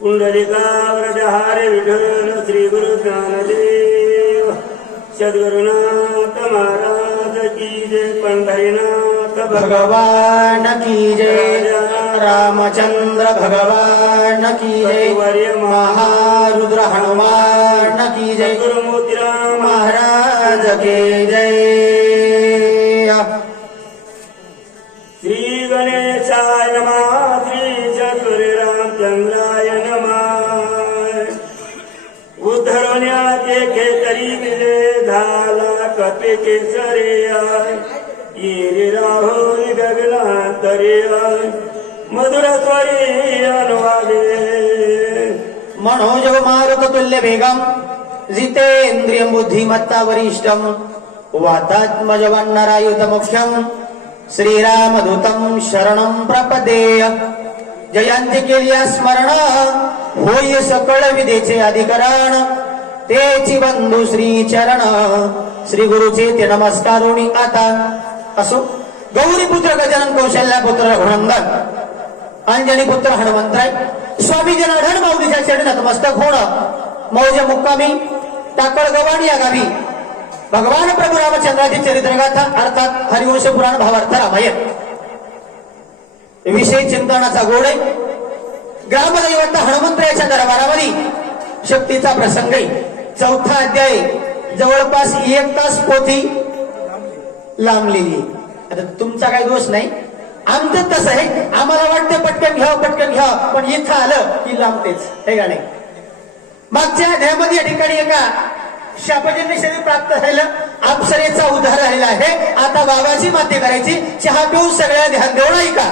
पुंडलिकाव्रजहारे विठ्ठल श्री गुरु ज्ञानदेव सद्गुरुनाथ महाराज की जय पंढरीनाथ भगवान की जय रामचंद्र भगवान की जय महारुद्र हनुमान की जय गुरु मोतीराम महाराज के जय कपे केसरे येरी राहुल गगनांतरे मधुर स्वरी अनुवागे मनोजव मारुत तुल्य भेगम जितेंद्रिय बुद्धिमत्ता वरिष्ठम वातात्मजवन्नरायुत मुख्यम श्रीरामदूतम शरणं प्रपदेय। जयंती केली स्मरण होय सकळ विधेचे अधिकरण तेची बंधू श्री चरण श्री गुरुचे ते नमस्कार आता असो. गौरी पुत्र गजानन कौशल्या पुत्र रघुनंदन अंजनी पुत्र हनुमंतराय स्वामी जनार्दन माऊलीच्या चरणी नतमस्तक होणं मौज मुक्कामी टाकळ गव्हाण या गावी भगवान प्रभू रामचंद्राची चरित्रगाथा अर्थात हरिवंश पुराण भावार्थ रामायण. विषय चिंतनाचा गोड आहे. ग्रामदैवत हनुमंतराच्या दरबारामध्ये शक्तीचा प्रसंग आहे. चौथा अध्याय जवळपास एक तास पोथी लांबलेली. आता तुमचा काही दोष नाही. आमचं तसं आहे. आम्हाला वाटतं पटकन घ्या पटकन घ्या पण इथं आलं की लांबतेच. हे का नाही? मागच्या अध्यायामध्ये या ठिकाणी एका शापजन्य शरीर प्राप्त झालेलं अप्सरेचा उद्धार झालेला आहे. आता बाबाची माते करायची. चहा पिऊन सगळ्या ध्यान देऊ ऐका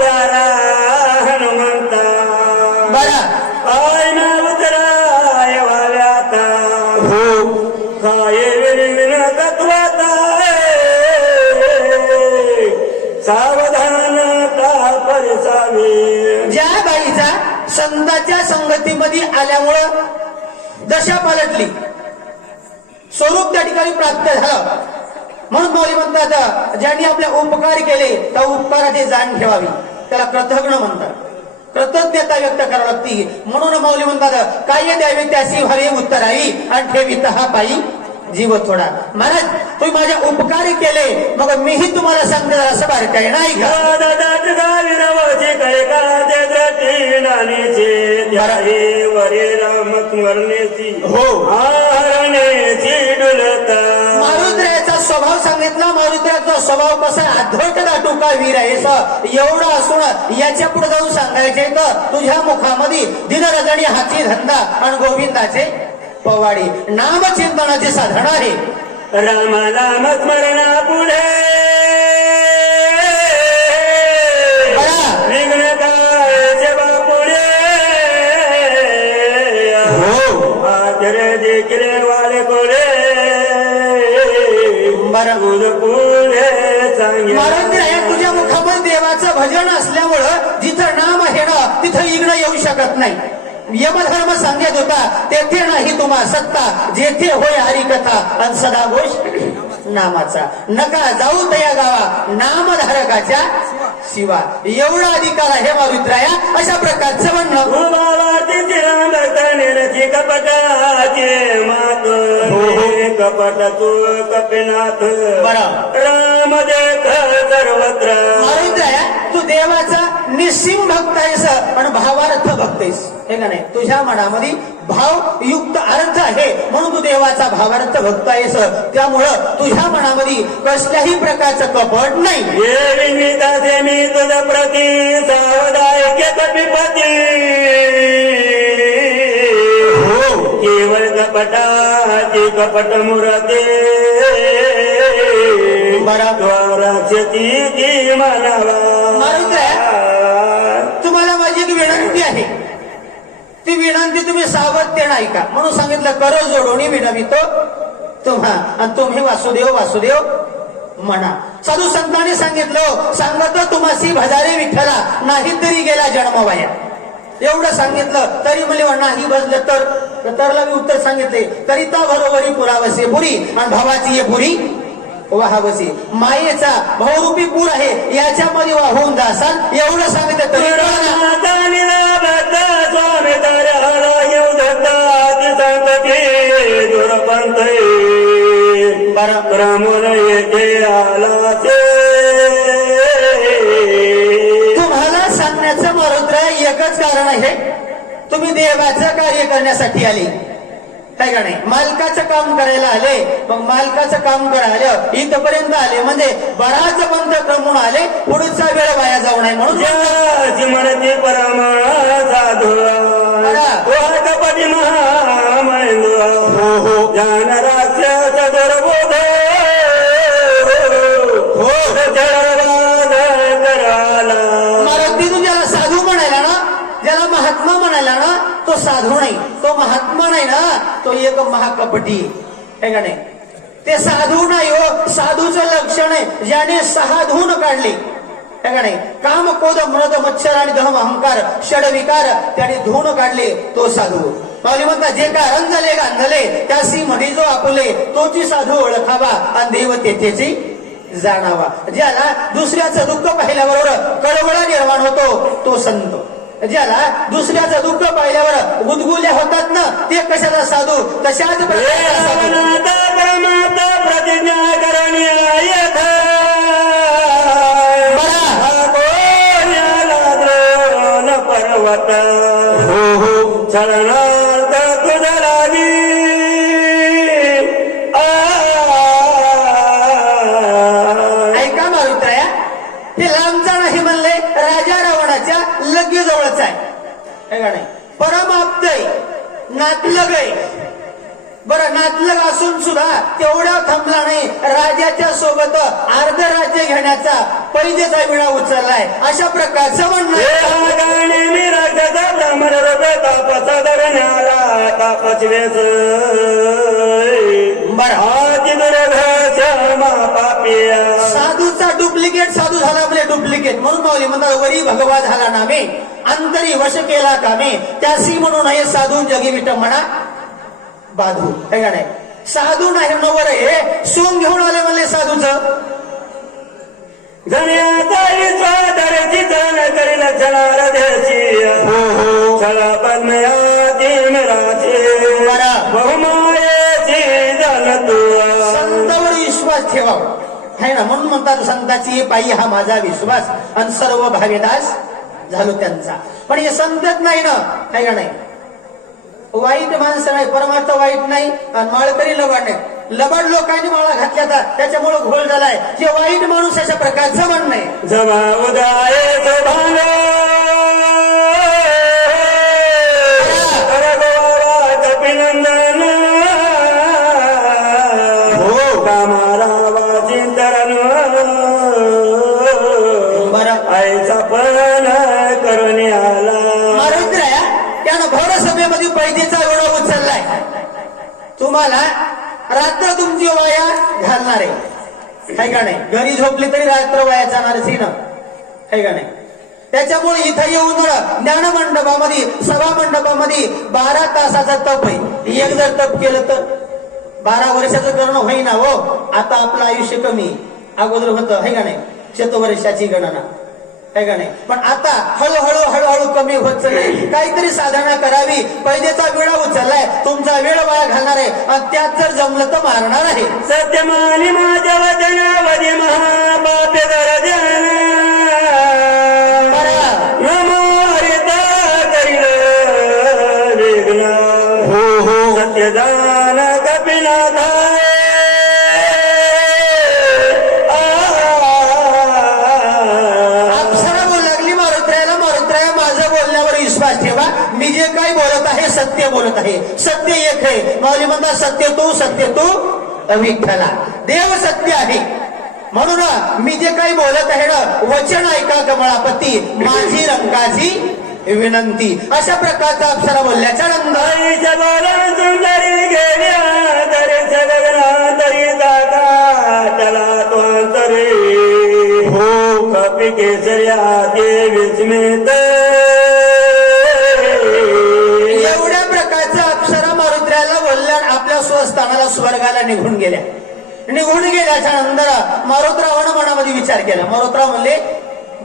का संतांच्या संगतीमध्ये आल्यामुळं दशा पालटली. स्वरूप त्या ठिकाणी प्राप्त झालं. म्हणून मौली म्हणतात ज्यांनी आपले उपकार केले त्या उपकाराची जाण ठेवावी. त्याला कृतज्ञ म्हणतात. कृतज्ञता व्यक्त करावी लागती. म्हणून मौली म्हणतात काय द्यावे त्याशी व्हावी उत्तराई आणि ठेवी हा पायी जीव थोडा. महाराज तुम्ही माझ्या उपकार केले मग मीही तुम्हाला सांगते असं बार काय नाही त्याही वरे राम स्मरणेची. हो. आहरणेची डुलता. मारुद्र्याचा स्वभाव सांगितला मारुद्र्याचा स्वभाव कसा अध्वट दाटुका वीर आहे एवढं असून याच्यापुढे जाऊन सांगायचे तर तुझ्या मुखामध्ये दिनरजणी हाती धंदा आणि गोविंदाचे पवाडी. नामचिंतनाचे साधन आहे. राम नाम स्मरणा पुढे. आदर वाले कोडे बरं. गुण पुढे तुझ्या मुखामध्ये देवाचं भजन असल्यामुळं जिथं नाम आहे ना तिथं इकडं येऊ शकत नाही. यमधर्म सांगत होता तेथे नाही तुम्हा सत्ता जेथे होय हरिकथा. आणि सदा घोष नामाचा. नका जाऊ तया गावा नामधारकाच्या शिवा एवढा अधिकार आहे मारुद्राया अशा प्रकारचं म्हणणं. कपट तू कपिनाथ बरं. राम सर्वत्र? मारुद्राया तू देवाचा निस्सिम भक्त आहेस पण भावार्थ भक्त आहेस हे का नाही? तुझ्या मनामध्ये भाव युक्त अर्थ आहे म्हणून तू देवाचा भावार्थ भक्त आहेस त्यामुळं तुझ्या मनामध्ये कसल्याही प्रकारचं कपट नाही. हो. केवळ कपटाची कपट मुरते. बरं. द्वाराची ती म्हणावा तुम्हाला माझी एक विनंती आहे ती विनंती तुम्ही सावधतेनं ऐका. म्हणून सांगितलं कर जोडोणी विनवितो तुम्हा. आणि तुम्ही वासुदेव वासुदेव म्हणा. साधू संतांनी सांगितलं सांगत तुम्हासी भजारे विठ्ठला नाही तरी गेला जन्मवाया एवढं सांगितलं तरी मला नाही बसलं तर. तरला मी उत्तर सांगितले करिता बरोबरी पुरावसे पुरी आणि भावाची ये पुरी वाहावसे. मायेचा भाऊरूपी पूर आहे याच्यामध्ये वाहून जासाल एवढं सांगितलं तरी तुम्हाला सांगण्याचं मरुद्र एकच कारण आहे. तुम्ही देवाचं कार्य करण्यासाठी आले. काय का नाही मालकाचं काम करायला आले. मग मालकाचं काम करायला इथपर्यंत आले. म्हणजे बराच पंथ क्रमून आले. पुढचा वेळ वाया जाऊ नये म्हणून. म्हणते हो. मारुती तू ज्याला साधू म्हणायला ना ज्याला महात्मा म्हणायला ना तो साधू नाही. तो महात्मा नाही ना. तो एक महाकपटी आहे का नाही? ते साधू नाही हो साधूचं लक्षण आहे. ज्याने सहा धून काढले का नाही? काम कोद मृद मच्छर आणि धर्म अहंकार षडविकार त्याने धून काढले तो साधू. माऊली म्हणता जे का रंजले गांधले त्यासी म्हणी जो आपुले तोची साधू ओळखावा आणि देव तेथेची जाणावा. ज्याला दुसऱ्याचं दुःख पाहिल्याबरोबर कळवळा निर्माण होतो तो संत. ज्याला दुसऱ्याचं दुःख पाहिल्यावर गुदगुल्या होतात ना ते कशाला साधू? तशाच प्रतिज्ञा करण्याला येथ बरा. कोण्याला का नाही. परम आहे नातलग आहे. बरं नातलग असून सुद्धा तेवढा थांबला नाही. राजाच्या सोबत अर्ध राज्य घेण्याचा पैदेचा विडा उचललाय. अशा प्रकारचं म्हणणं बरं. आती डुप्लिकेट साधू झाला म्हणजे डुप्लिकेट. म्हणून माऊली म्हणतात वरी भगवा झाला नामे अंतरी वश केला कामे त्यासी म्हणून हे साधू जगी विट म्हणा बाधू. हे का नाही? साधू नाही नवर हे सोंग घेऊन आले म्हणले साधूचं. संतावर विश्वास ठेवावा. है ना? म्हणून म्हणतात संताची पायी हा माझा विश्वास. आणि सर्व भावेदास झालो त्यांचा. पण हे समजत नाही ना. है का नाही? वाईट माणसं नाही. परमार्थ वाईट नाही. आणि माळकरी लबाड नाही. लबाड लोकांनी माळा घातल्या आता त्याच्यामुळे घोळ झालाय. जे वाईट माणूस अशा प्रकारचं म्हणणं आहे जमा उदाय भांग है का नाही? घरी झोपली तरी रात्र वाया जाणारच आहे ना? है का नाही? त्याच्यामुळे इथं येऊन ज्ञान मंडपामध्ये सभा मंडपामध्ये बारा तासाचा तप आहे. एक जर तप केलं तर बारा वर्षाचं करणं होईना हो. आता आपलं आयुष्य कमी अगोदर होतं है का नाही? शतवर्षाची गणना. आहे का नाही? पण आता हळूहळू हळूहळू कमी होत चाललंय काहीतरी साधना करावी. पैदेचा वेळा उचललाय. तुमचा वेळ वाया घालणार आहे. आणि त्यात जर जमलं तर मारणार आहे. सत्यमानी माझ्या वचनावधी महापाप सत्य बोलत आहे. सत्य एक आहे. माऊली म्हणतात सत्य तू सत्य तू अविठ्ठला. देव सत्य आहे. म्हणून मी जे काही बोलत आहे ना वचन ऐका कमळापती माझी रंगाची विनंती. अशा प्रकारचा अप्सरा बोलल्याच्या रंग. सुंदरी गेल्या हो कपी केसर्या देवी स्मित जगाला निघून गेल्या. निघून गेल्याच्यानंतर मारुत्रावानं मनामध्ये विचार केला. मारुत्राव म्हणले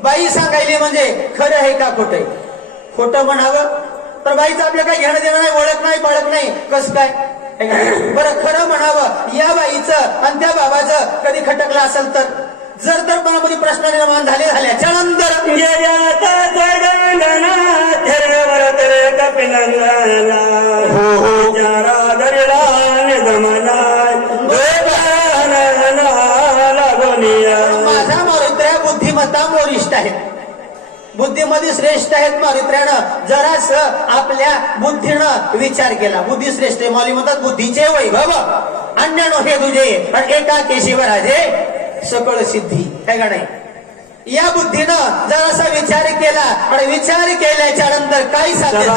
बाई सांगायली म्हणजे खरं आहे का खोट आहे? खोटं म्हणावं. तर बाईचं आपलं काही घेणं देणं नाही ओळख नाही पाळख नाही. कस काय? हे बरं खरं म्हणावं. या बाईचं आणि त्या बाबाचं कधी खटकलं असेल तर? जर तर मनामध्ये प्रश्न निर्माण झाले झाल्याच्यानंतर हो जगंगना मोरिष्ठ आहेत. बुद्धीमध्ये श्रेष्ठ आहेत मारुत्र्यानं जरास आपल्या बुद्धीनं विचार केला. बुद्धी श्रेष्ठ आहे. माऊली म्हणतात बुद्धीचे वैभव. अन्यानो हे तुझे आणि एका केशिवराजे सकळ सिद्धी. है का नाही? या बुद्धीनं जरासा विचार केला आणि विचार केल्याच्यानंतर काय साध्य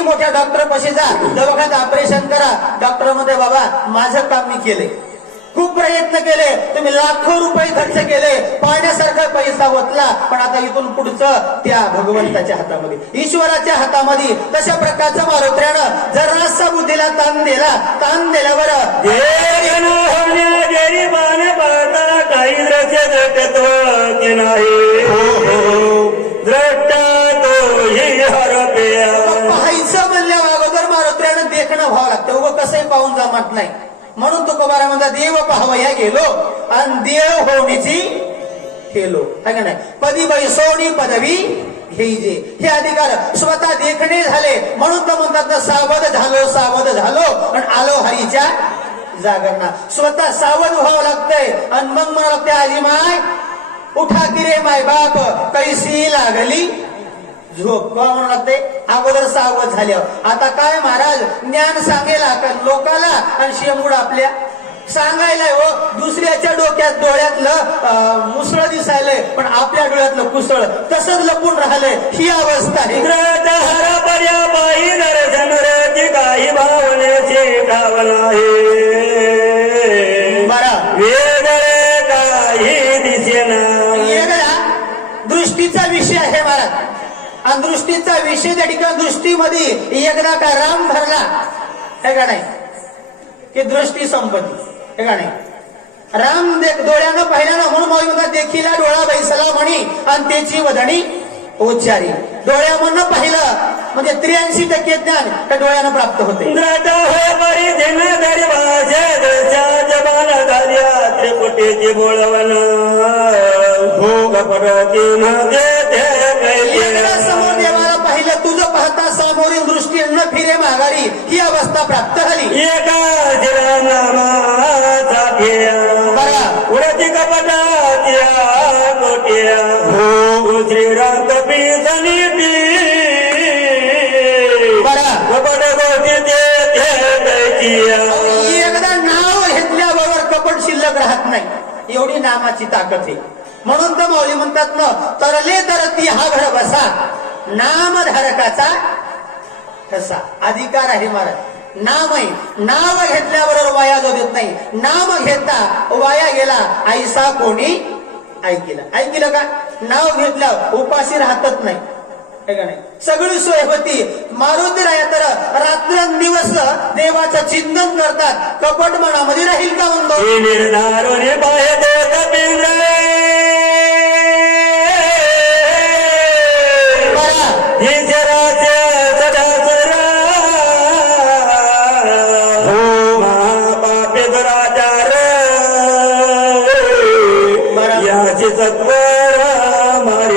कितीही मोठ्या डॉक्टर पाशी जा. दवाखान्यात ऑपरेशन करा. डॉक्टरमध्ये बाबा माझं काम मी केले खूप प्रयत्न केले. तुम्ही लाखो रुपये खर्च केले. पाण्यासारखा पैसा ओतला. पण आता इथून पुढचं त्या भगवंताच्या हातामध्ये ईश्वराच्या हातामध्ये तशा प्रकारचं मारुत्र्यानं जरासा बुद्धीला ताण दिला. ताण दिल्यावर काही द्रश्य दटत्व की नाही. जमत नाही. म्हणून तो म्हणता देव पाहवया गेलो. आणि देव होण्याची केलो है का नाही? पदी बैसोनी पदवी घेईजे हे अधिकार स्वतः देखणे झाले. म्हणून तर म्हणतात ना सावध झालो सावध झालो. आणि आलो हरीच्या जागरणा स्वतः सावध व्हावं लागतंय. आणि मग म्हणा लागतंय आजी माय उठा की माय बाप कैसी लागली झोप. का म्हणून लागते अगोदर सावध झाल्यावर. आता काय महाराज ज्ञान सांगेल लोकाला आणि शेंबूड आपल्या. सांगायलाय हो दुसऱ्याच्या डोक्यात डोळ्यातलं मुसळ दिसायलंय पण आपल्या डोळ्यातलं कुसळ तसंच लपून राहिलंय. ही अवस्था बरं. दृष्टीचा विषय आहे महाराज आणि दृष्टीचा विषय त्या ठिकाणी दृष्टीमध्ये एकदा का राम भरला हे का नाही? की दृष्टी संपत्ती. हे का नाही? राम डोळ्यानं पाहिल्यानं म्हणून माऊली म्हणतात देखीला डोळा बैसला म्हणी आणि त्याची वदणी उच्चारी. डोळ्यामधनं पाहिलं म्हणजे त्र्याऐंशी टक्के ज्ञान त्या डोळ्यानं प्राप्त होते. इंद्रात पाहता दृष्टी न फिरे माघारी ही अवस्था प्राप्त झाली. एका नामाचा ठेया बरं. हो श्रीराम कपी सनीती कपट एकदा नाव घेतल्याबरोबर कपट शिल्लक राहत नाही. एवढी नामाची ताकद आहे. म्हणून तर माऊली म्हणतात ना तरले तर ती हा घड बसा. नामधारकाचा ठसा अधिकार आहे महाराज. नाम आहे नाव घेतल्याबरोबर वाया जाऊ देत नाही. नाम घेता वाया गेला ऐसा कोणी ऐकिलं. ऐकिलं का? नाव घेतल्यावर उपाशी राहतच नाही. का नाही? सगळी सोय होती. मारुती राया तर रात्रंदिवस देवाचं चिंतन करतात. कपट मनामध्ये राहील का म्हणतो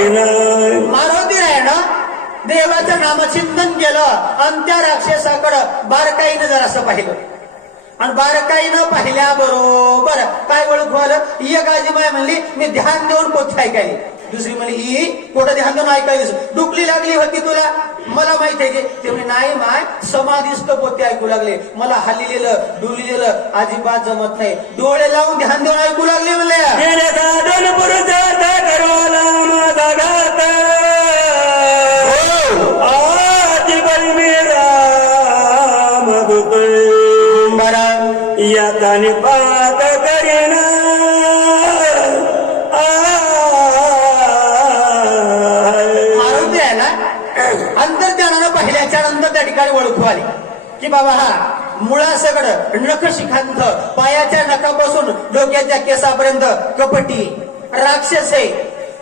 मारिन मारुती ना? देवाचं नामचिंतन केलं आणि त्या राक्षसाकडं बारकाईनं जरासं पाहिलं. आणि बारकाईनं पाहिल्या बरोबर काय ओळख आलं एक आजीबाई म्हणली मी ध्यान देऊन पोथी ऐकायली. दुसरी म्हणली ही कुठं ध्यान देऊन ऐकायलीस. डुकली लागली होती तुला. मला माहीत आहे की ते म्हणे नाही माय. समाधीस्त पोते ऐकू लागले. मला हल्लेलं डुललेलं अजिबात जमत नाही. डोळे लावून ध्यान देऊन ऐकू लागले म्हणले. की बाबा हा मुळा सगड नख शिखांत पायाच्या नखापासून डोक्याच्या केसापर्यंत कपटी. राक्षस आहे.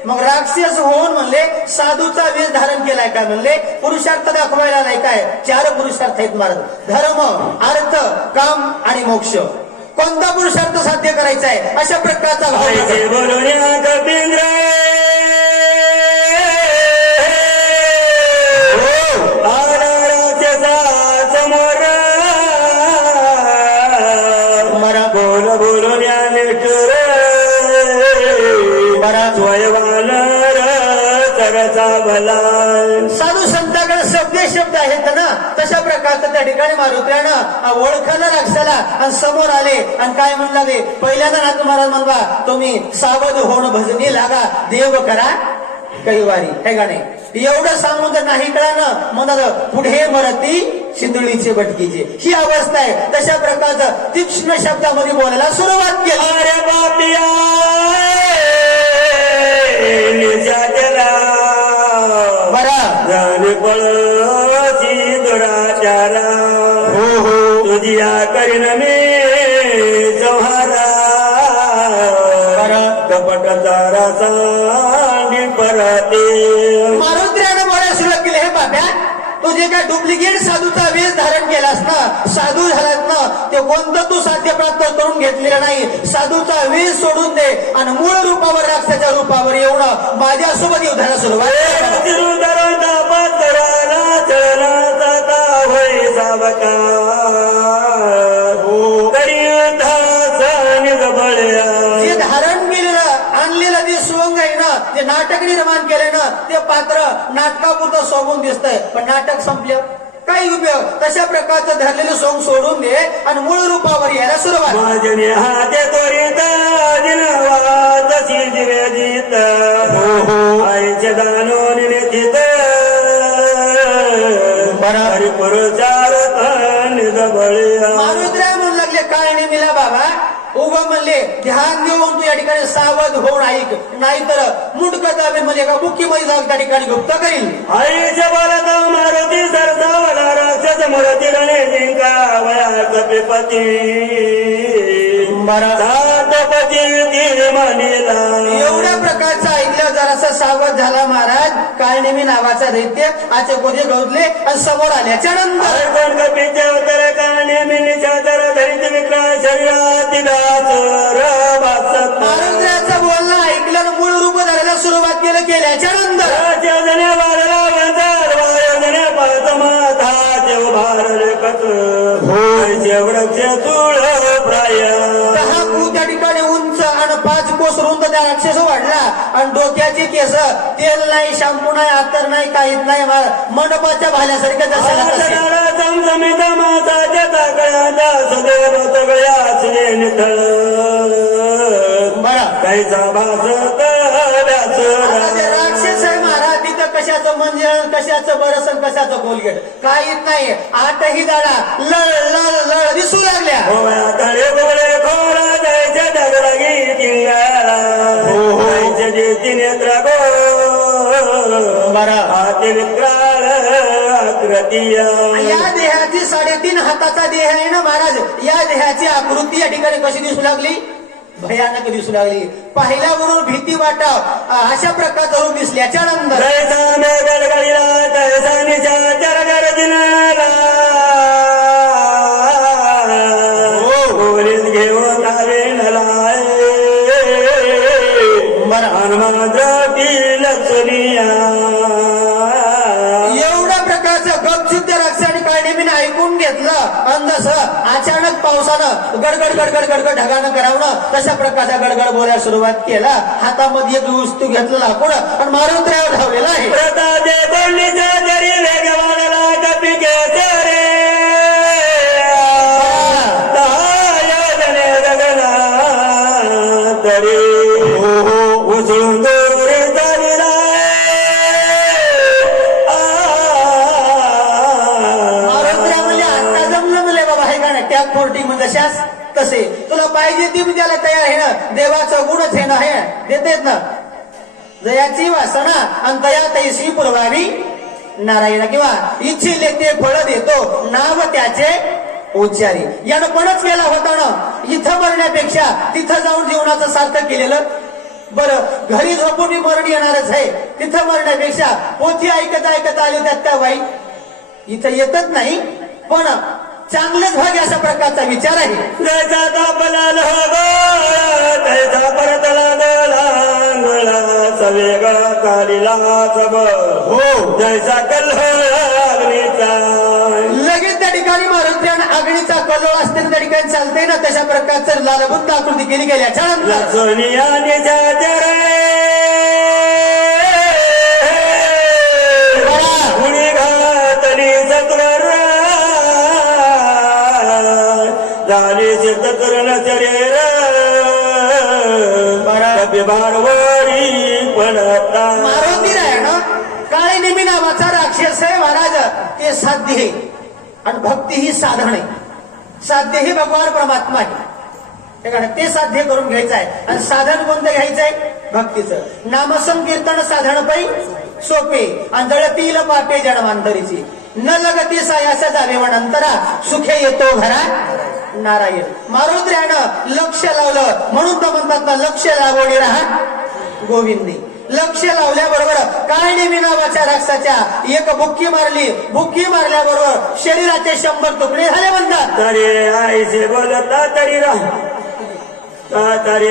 मग राक्षस होऊन म्हणले साधूचा वेश धारण केलाय काय म्हणले पुरुषार्थ दाखवायला आलाय काय? चार पुरुषार्थ आहेत महाराज. धर्म अर्थ काम आणि मोक्ष. कोणता पुरुषार्थ साध्य करायचा आहे अशा प्रकारचा भाव आहेत ना तशा प्रकारचं त्या ठिकाणी मारुत्र्यानं ओळखलं राक्षाला आणि समोर आले आणि काय म्हणला ते पहिल्यांदा नाथ महाराज म्हणवा तुम्ही सावध होऊन भजनी लागा देव करा कैवारी हे गाणे एवढं सांगून जर नाही कळालं म्हणत पुढे मरती शिंदळीचे बटकीचे. ही अवस्था आहे. तशा प्रकारचं तीक्ष्ण शब्दामध्ये बोलायला सुरुवात केली. बरा. दुराचारा हो हो. तुझी या करीन मी बरं. कपट तारा सांडी परते। मारुत्र्यानं बोलायला सुरुवात केली. हे बाब्या तू जे काय डुप्लिकेट साधूचा वेश धारण केलास ना? साधू झालास ना? ते कोणतं तू साध्य प्राप्त करून घेतलेलं नाही? साधूचा वेश सोडून दे आणि मूळ रूपावर राक्षसाच्या रूपावर येऊन माझ्यासोबत युद्धाला सुरुवात. कर. जे धारण केलेलं आणलेलं जे सोंग आहे ना जे नाटक निर्माण केलंय ना ते पात्र नाटकापुरतं सोबून दिसतंय. पण नाटक संपलं. काही उपयोग. तशा प्रकारचं धरलेलं सोंग सोडून दे आणि मूळ रूपावर यायला सुरुवात. दिवे जीत आईचे दानोन हरिपुरचार निजबळ्या मारुद्रा म्हणू लागले काय नेमिला बाबा? उभा म्हणले ध्यान देऊन तू या ठिकाणी सावध होऊन ऐक. नाहीतर मुंडक दाबेल म्हणजे का बुक्कीमध्ये जाऊन त्या ठिकाणी गुप्त करील आईच्या बालता मारुती सरसावला राक्षस मूर्ती रणे जिंका वया कपिपती मानिला एवढ्या प्रकारचं ऐकलं जरासा सावध झाला महाराज. काळनेमी नावाचा दैत्य आचे गोजे गवले आणि समोर आल्याच्यानंतर. मारुद्राचं बोलणं ऐकलं मूळ रूप धरायला सुरुवात केलं केल्याच्यानंतर. वृक्ष तुळ राक्षस वाढला आणि डोक्याची केस तेल नाही शॅम्पू नाही अत्तर नाही काहीच नाही मंडपाच्या भाल्यासारखं जसं तसे. चमचमित माताच्या ताकळ्याचा सदैव सगळ्या असले निथळ बरं. काहीचा भासत आता ते व्यासरा राक्षस आहे महाराज तिथं कशाचं मंजन कशाचं बरसन कशाचं कोलगेट काहीच नाही. आठही दाडा लळ लळ लळ दिसू लागल्या. तळे बोळे खोरा जायच्या किंगाला बरं. हाती विक्राळ या देहाची साडेतीन हाताचा देह आहे ना महाराज? या देहाची आकृती या ठिकाणी कशी दिसू लागली? भयानक दिसू लागली. पाहिल्यावरून भीती वाटाव. अशा प्रकारचं रूप दिसल्याच्या नंतर राक्षसाने ऐकून घेतलं. अंदस अचानक पावसानं गडगड गडगड गडगड ढगानं करावं तशा प्रकारचा गडगड बोलायला सुरुवात केला. हातामध्ये एक वस्तू घेतलं लाकूड आणि मारून धावलेला आहे. नारायण किंवा इच्छिले ते फळ देतो नाव त्याचे उच्चारी. यानं कोणच केला होता ना? इथं मरण्यापेक्षा तिथं जाऊन जीवनाचं सार्थक केलेलं? बरं घरी झोपून मी मरण येणारच आहे. तिथं मरण्यापेक्षा पोथी ऐकत ऐकत आले त्यात त्या वाईट? इथं येतच नाही. पण चांगलेच भाग अशा प्रकारचा विचार आहे. हो. जैसा कल्ह अग्नीचा. लगेच त्या ठिकाणी मारुत्र्यान अग्नीचा कलोळ असते त्या ठिकाणी चालते ना तशा प्रकारचं लालबुद्ध आकृती केली गेल्याच्यानंतर सिद्ध करण शरीर बरा. भारवारी पडता मारुती आहे ना काळे नेमी नावाचा राक्षस आहे महाराज ते साध्य आहे. आणि भक्ती ही साधन आहे. साध्य ही भगवान परमात्मा आहे. ते साध्य करून घ्यायचं आहे. आणि साधन कोणतं घ्यायचं आहे? भक्तीचं. नामसंकीर्तन साधन पै सोपे. आंधळतील पापे जन्मांतरीची. न लगती सायासा जावे नंतरा सुखे येतो घरा. नारायण. मारुद्र्यानं लक्ष लावलं. म्हणून तर म्हणतात ना लक्ष लावणी राहा गोविंदी लक्ष लावल्याबरोबर काय नेहमी नावाच्या राक्षसाच्या. एक बुक्की मारली. बुक्की मारल्याबरोबर शरीराचे शंभर तुकडे झाले म्हणतात. तरी आईचे बोलता तरी रा तरी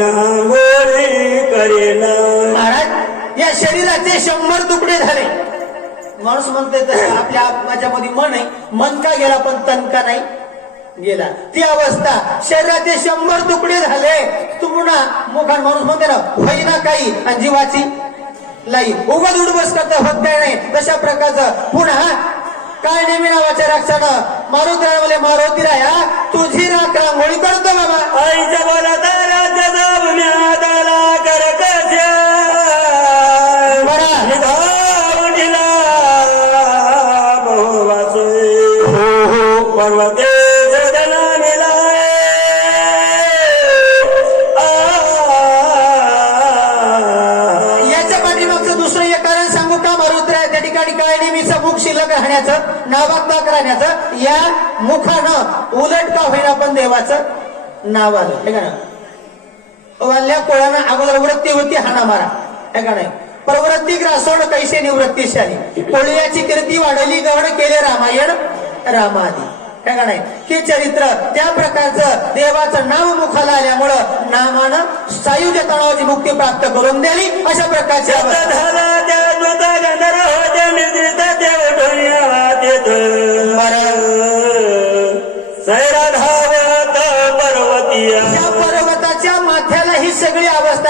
निरांगोळी करेना. महाराज या शरीराचे शंभर तुकडे झाले. माणूस म्हणते तसं आपल्या माझ्यामध्ये मन आहे. मन का गेला पण तन का नाही? गेला. ती अवस्था शरीराचे शंभर तुकडे झाले. तू पुन्हा मुखान माणूस म्हणते ना होईना काही आणि जीवाची लाई उगत उडबस करता होत नाही. तशा प्रकारचं. पुन्हा काय नेहमी नावाच्या राक्षानं मारुती मारुती राया तुझी राख रांगोळी करतो बाबा. आईच्या बोलता राहण्याचं नावाक राहण्याचं या मुखानं उलट का होईना पण देवाचं नाव आलं. हे का ना वाल्या कोळानं अगोदर वृत्ती होती हाना मारा. हे का नाही? प्रवृत्ती ग्रासवण कैसे निवृत्तीशाली कोळियाची कीर्ती वाढली गवण केले रामायण रामादी. हे का नाही? हे चरित्र त्या प्रकारचं देवाचं नाव मुखाला आल्यामुळं नामानं सायुज्य तणावाची मुक्ती प्राप्त करून दिली अशा प्रकारची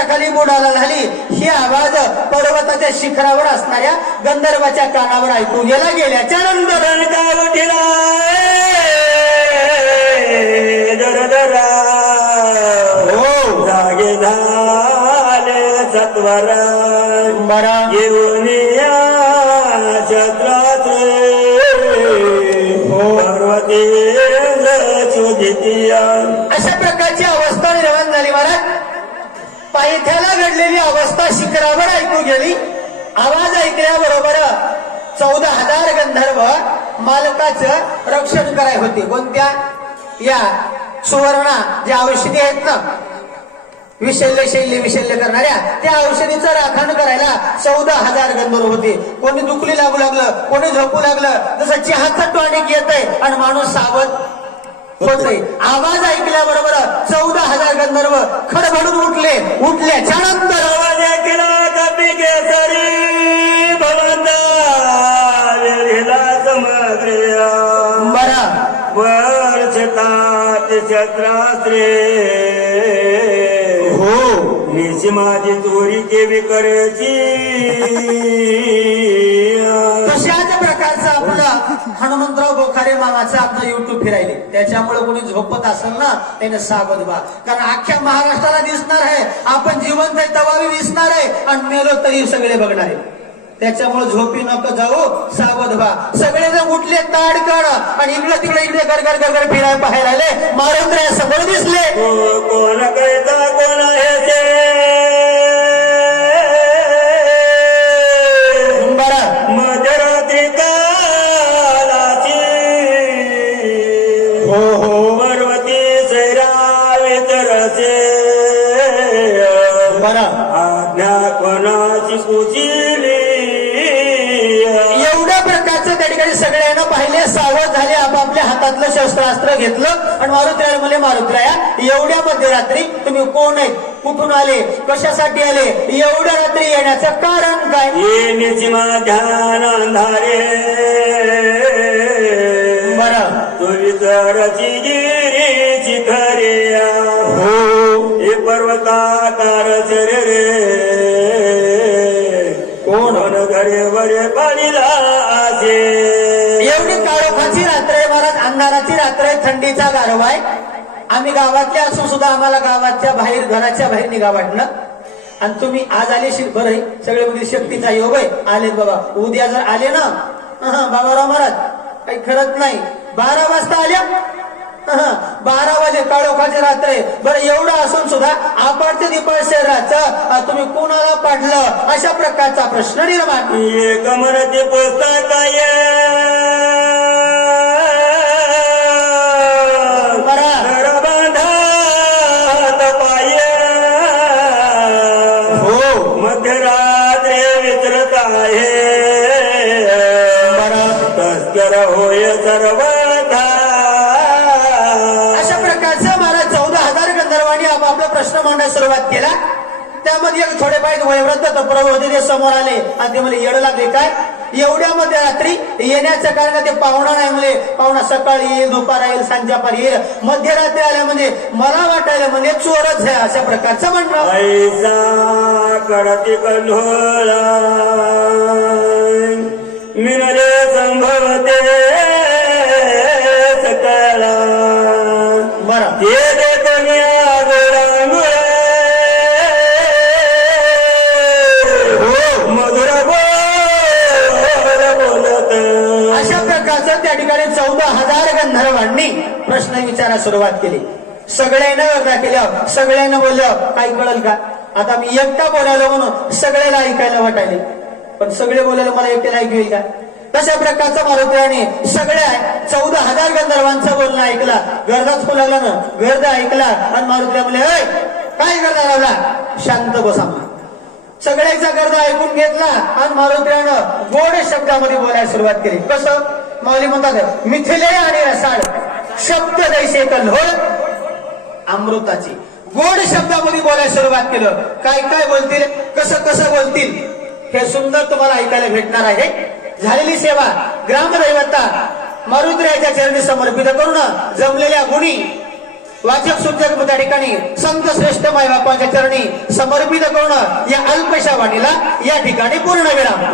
सगळी अवस्था खाली बुडाला झाली ही आवाज पर्वताच्या शिखरावर असणाऱ्या गंधर्वाच्या कानावर ऐकू गेला गेल्याच्यानंतर हो. जागे झाले सत्वरा. बरा. येऊन या पायथ्याला घडलेली अवस्था शिखरावर ऐकू गेली. आवाज ऐकल्याबरोबर चौदा हजार गंधर्व मालकाचं रक्षण कराय होते. कोणत्या? या सुवर्णा ज्या औषधी आहेत ना विशल्य शैल्य विशल्य करणाऱ्या त्या औषधीचं राखण करायला चौदा हजार गंधर्व होते. कोणी दुखली लागू लागलं कोणी झोपू लागलं जसं चहाचं टॉनिक येत आहे आणि माणूस सावध होते आवाज ऐकल्याबरोबर चौदा हजार गंधर्व खडबडून उठले. उठल्याच्या नंतर आवाज ऐकला कपी केसरी बरा. वर्षतात शस्त्रास्त्रे हो. निशी माझी चोरी केवी करायची. तशाच प्रकारचं आपलं हनुमंतराव बोखारे मामाचं आता युट्यूब फिरायले. त्याच्यामुळे कोणी झोपत असेल ना त्याने सावध व्हा. कारण अख्ख्या महाराष्ट्राला दिसणार आहे. आपण जिवंत आहे तवावी दिसणार आहे. आणि मेलो तरी सगळे बघणार आहे. त्याच्यामुळे झोपी नको जाऊ सावध व्हा. सगळेजण उठले ताड काढ. आणि इकडे तिकडे इकडे कर कर कर फिरायला पाहायला आले. महाराष्ट्र समोर दिसले. कोण कोण पाहिले सावध झाले आपापल्या हातातलं शस्त्रास्त्र घेतलं आणि मारुतीला म्हणले मारुतीला एवढ्या मध्यरात्री तुम्ही कोण आहेत? कुठून आले? कशासाठी आले? एवढ्या रात्री येण्याचं कारण काय? येण्याची ध्यान अंधारे. बरं. तो विचाराची गिरीची खरे हो. हे पर्वताकार रे. कोण? कोण घरे वरे पाणीला आसे अंधाराची रात्र आहे थंडीचा गारवा आहे. आम्ही गावातले असून सुद्धा आम्हाला गावाच्या बाहेर घराच्या बाहेर निघा वाटणं आणि तुम्ही आज आले शिर बरं सगळे म्हणजे शक्तीचा योग आहे. आलेत बाबा. उद्या जर आले ना बाबाराव महाराज काही खरंच नाही. बारा वाजता आल्या. बारा वाजे काळोखाची रात्र आहे. बरं एवढं असून सुद्धा आपडचे दिपाळ दिपळ शहराचं तुम्ही कोणाला पाडलं अशा प्रकारचा प्रश्न निर्माण. आहे. तस्कर होय सर्वथा. अशा प्रकारचं मला चौदा हजार गंधर्वांनी आपापला प्रश्न मांडण्यास सुरुवात केला. त्यामध्ये एक थोडे पाहिजे वयवृद्ध तत्पर होते ते समोर आले. आणि ते मला येड लागले. काय? एवढ्या मध्ये रात्री येण्याचं कारण ते पाहुणा नाही म्हणजे पाहुणा सकाळी येईल दुपार येईल संध्यापार येईल. मध्यरात्री आल्या म्हणजे मला वाटायला म्हणजे चोरच आहे अशा प्रकारचं म्हणणं. ऐसा कडती कल्होळा मिनले संभवते. हजार मांडणी प्रश्न विचारायला सुरुवात केली. सगळ्यांना अर्धा केलं सगळ्यांना बोललं काही कळल का? आता मी एकटा बोलायलो म्हणून सगळ्याला ऐकायला वाटायले. पण सगळे बोलायला मला एकट्याला ऐकू येईल का? तशा प्रकारचा मारुतीने सगळ्या चौदा हजार गंधर्वांचं बोलणं ऐकला. गर्दाच बोलायला ना? गर्द ऐकला आणि मारुतीला म्हणले अय काय गर्दा लावला? शांत बसा. सगळ्याचा गर्द ऐकून घेतला आणि मारुतीनं गोड शब्दामध्ये बोलायला सुरुवात केली. कसं? माऊली म्हणतात मिथिले आणि रसाळ शब्द दैसे कल्होळ अमृताची. गोड शब्दामध्ये बोलायला सुरुवात केलं. काय काय बोलतील? कसं कसं बोलतील? हे सुंदर तुम्हाला ऐकायला भेटणार आहे. झालेली सेवा ग्रामदैवता मारुद्राच्या चरणी समर्पित करून जमलेल्या गुणी वाचक सुचक त्या ठिकाणी संत श्रेष्ठ मायबापांच्या चरणी समर्पित करून या अल्पशा वाणीला या ठिकाणी पूर्ण विराम.